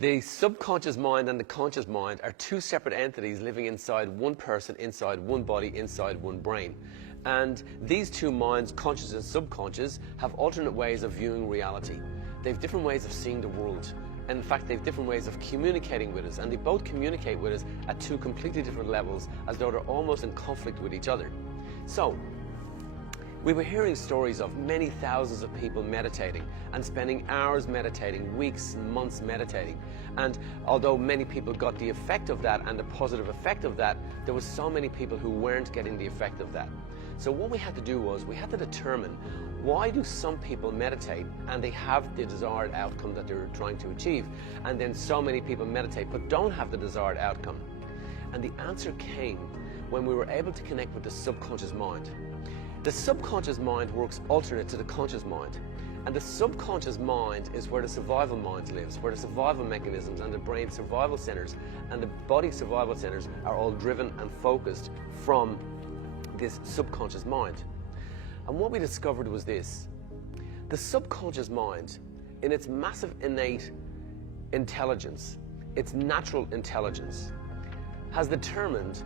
The subconscious mind and the conscious mind are two separate entities living inside one person, inside one body, inside one brain. And these two minds, conscious and subconscious, have alternate ways of viewing reality. They have different ways of seeing the world. And in fact, they have different ways of communicating with us. And they both communicate with us at two completely different levels, as though they're almost in conflict with each other. So, we were hearing stories of many thousands of people meditating and spending hours meditating, weeks and months meditating. And although many people got the effect of that and the positive effect of that, there were so many people who weren't getting the effect of that. So what we had to do was we had to determine, why do some people meditate and they have the desired outcome that they're trying to achieve, and then so many people meditate but don't have the desired outcome? And the answer came when we were able to connect with the subconscious mind. The subconscious mind works alternate to the conscious mind. And the subconscious mind is where the survival mind lives, where the survival mechanisms and the brain survival centers and the body survival centers are all driven and focused from this subconscious mind. And what we discovered was this: the subconscious mind, in its massive innate intelligence, its natural intelligence, has determined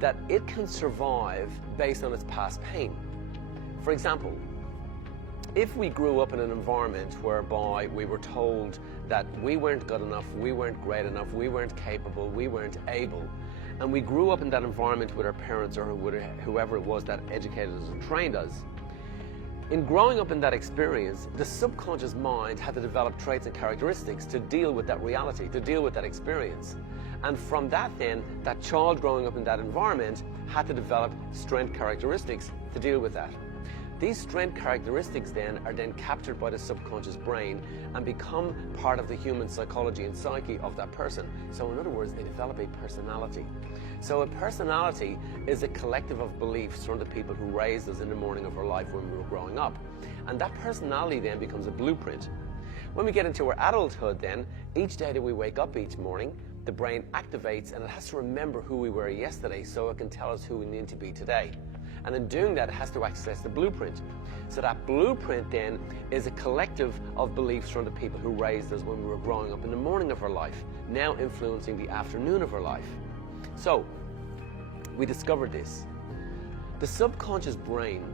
that it can survive based on its past pain. For example, if we grew up in an environment whereby we were told that we weren't good enough, we weren't great enough, we weren't capable, we weren't able, and we grew up in that environment with our parents or whoever it was that educated us and trained us, in growing up in that experience, the subconscious mind had to develop traits and characteristics to deal with that reality, to deal with that experience. And from that then, that child growing up in that environment had to develop strength characteristics to deal with that. These strength characteristics then are then captured by the subconscious brain and become part of the human psychology and psyche of that person. So in other words, they develop a personality. So a personality is a collective of beliefs from the people who raised us in the morning of our life when we were growing up. And that personality then becomes a blueprint. When we get into our adulthood then, each day that we wake up each morning, the brain activates and it has to remember who we were yesterday so it can tell us who we need to be today. And in doing that, it has to access the blueprint. So that blueprint then is a collective of beliefs from the people who raised us when we were growing up in the morning of our life, now influencing the afternoon of our life. So, we discovered this. The subconscious brain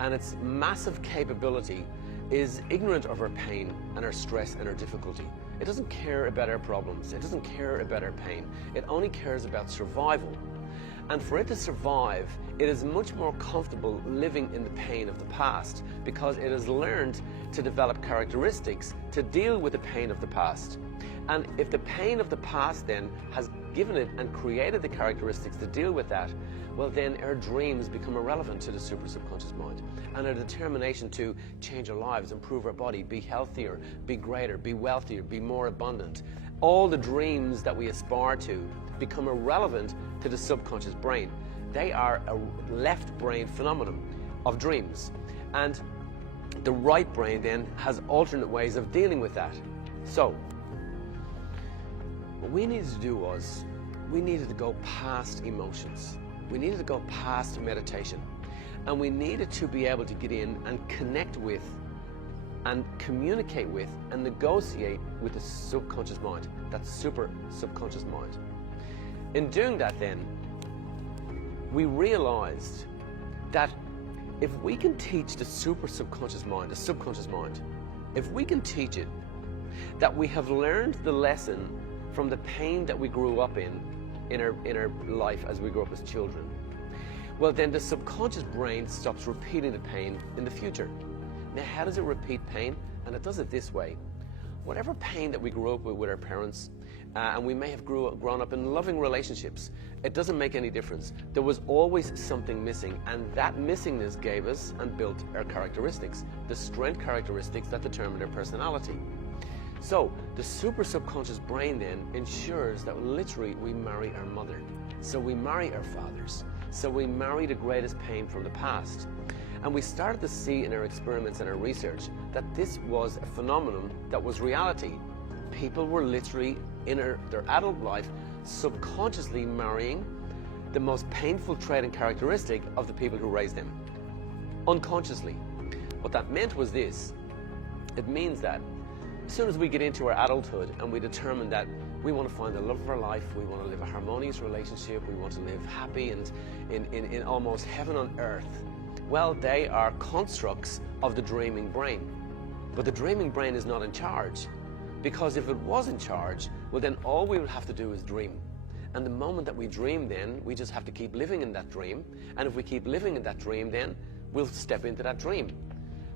and its massive capability is ignorant of our pain and our stress and our difficulty. It doesn't care about our problems. It doesn't care about our pain. It only cares about survival. And for it to survive, it is much more comfortable living in the pain of the past because it has learned to develop characteristics to deal with the pain of the past. And if the pain of the past then has given it and created the characteristics to deal with that, well then our dreams become irrelevant to the subconscious mind. And our determination to change our lives, improve our body, be healthier, be greater, be wealthier, be more abundant, all the dreams that we aspire to become irrelevant to the subconscious brain. They are a left brain phenomenon of dreams. And the right brain then has alternate ways of dealing with that. So, what we needed to do was, we needed to go past emotions. We needed to go past meditation. And we needed to be able to get in and connect with and communicate with and negotiate with the subconscious mind, that super subconscious mind. In doing that then, we realized that if we can teach the super subconscious mind, the subconscious mind, if we can teach it that we have learned the lesson from the pain that we grew up in our life as we grew up as children, well then the subconscious brain stops repeating the pain in the future. Now how does it repeat pain? And it does it this way. Whatever pain that we grew up with our parents, and we may have grown up in loving relationships, it doesn't make any difference. There was always something missing, and that missingness gave us and built our characteristics, the strength characteristics that determine our personality. So the super subconscious brain then ensures that literally we marry our mother. So we marry our fathers. So we marry the greatest pain from the past. And we started to see in our experiments and our research that this was a phenomenon that was reality. People were literally in their adult life subconsciously marrying the most painful trait and characteristic of the people who raised them, unconsciously. What that meant was this: it means that As soon as we get into our adulthood and we determine that we want to find the love of our life, we want to live a harmonious relationship, we want to live happy and in almost heaven on earth, well, they are constructs of the dreaming brain. But the dreaming brain is not in charge, because if it was in charge, well, then all we would have to do is dream. And the moment that we dream, then we just have to keep living in that dream. And if we keep living in that dream, then we'll step into that dream.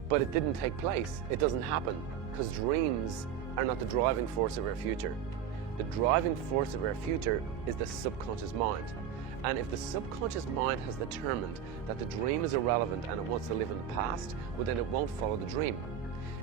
But it didn't take place. It doesn't happen, because dreams are not the driving force of our future. The driving force of our future is the subconscious mind. And if the subconscious mind has determined that the dream is irrelevant and it wants to live in the past, well, then it won't follow the dream.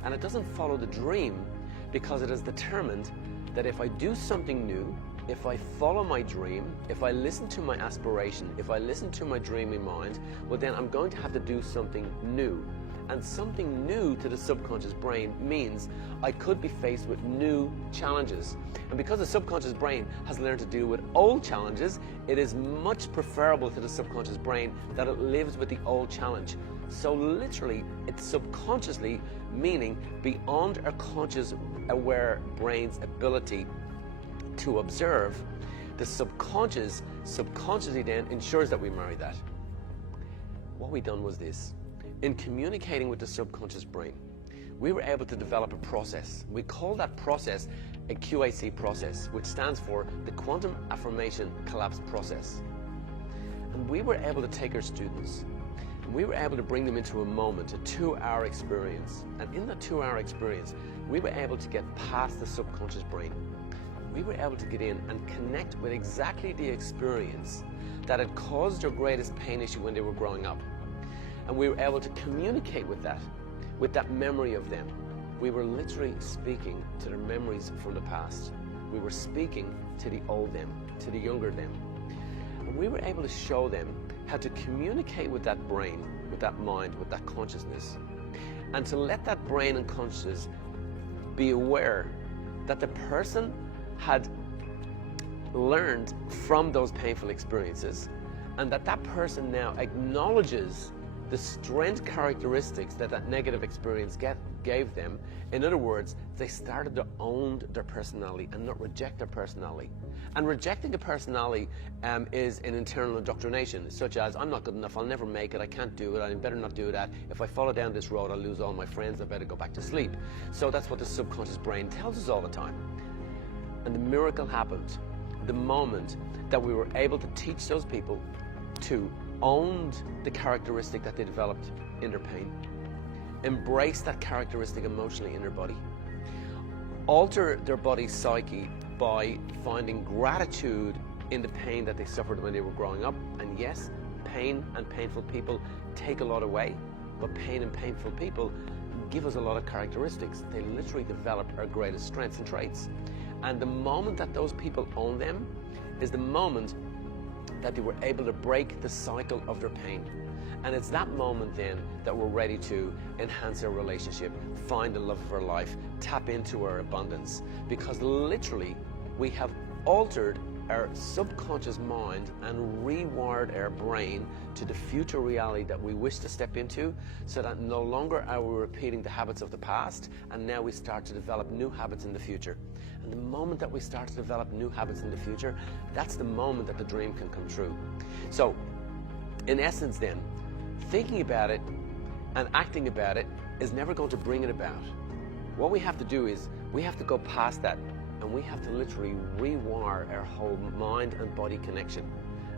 And it doesn't follow the dream because it has determined that if I do something new, if I follow my dream, if I listen to my aspiration, if I listen to my dreaming mind, well, then I'm going to have to do something new. And something new to the subconscious brain means I could be faced with new challenges. And because the subconscious brain has learned to deal with old challenges, it is much preferable to the subconscious brain that it lives with the old challenge. So literally, it's subconsciously, meaning beyond our conscious aware brain's ability to observe, the subconsciously then ensures that we marry that. What we done was this. In communicating with the subconscious brain, we were able to develop a process. We call that process a QAC process, which stands for the Quantum Affirmation Collapse Process. And we were able to take our students, and we were able to bring them into a moment, a 2-hour experience. And in that 2-hour experience, we were able to get past the subconscious brain. We were able to get in and connect with exactly the experience that had caused their greatest pain issue when they were growing up. And we were able to communicate with that memory of them. We were literally speaking to their memories from the past. We were speaking to the old them, to the younger them. And we were able to show them how to communicate with that brain, with that mind, with that consciousness. And to let that brain and consciousness be aware that the person had learned from those painful experiences, and that that person now acknowledges the strength characteristics that that negative experience gave them. In other words, they started to own their personality and not reject their personality. And rejecting a personality is an internal indoctrination, such as, I'm not good enough, I'll never make it, I can't do it, I better not do that. If I follow down this road, I'll lose all my friends, I better go back to sleep. So that's what the subconscious brain tells us all the time. And the miracle happened the moment that we were able to teach those people to own the characteristic that they developed in their pain, embrace that characteristic emotionally in their body, alter their body's psyche by finding gratitude in the pain that they suffered when they were growing up. And yes, pain and painful people take a lot away, but pain and painful people give us a lot of characteristics. They literally develop our greatest strengths and traits. And the moment that those people own them is the moment that they were able to break the cycle of their pain. And it's that moment then that we're ready to enhance our relationship, find the love of our life, tap into our abundance. Because literally, we have altered our subconscious mind and rewired our brain to the future reality that we wish to step into, so that no longer are we repeating the habits of the past, and now we start to develop new habits in the future. And the moment that we start to develop new habits in the future, that's the moment that the dream can come true. So, in essence then, thinking about it and acting about it is never going to bring it about. What we have to do is, we have to go past that, and we have to literally rewire our whole mind and body connection.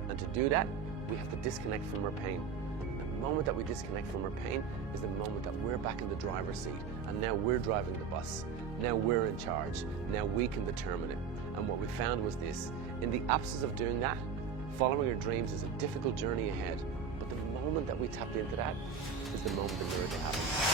And to do that, we have to disconnect from our pain. The moment that we disconnect from our pain is the moment that we're back in the driver's seat, and now we're driving the bus. Now we're in charge. Now we can determine it. And what we found was this: in the absence of doing that, following our dreams is a difficult journey ahead. But the moment that we tapped into that is the moment the miracle happens.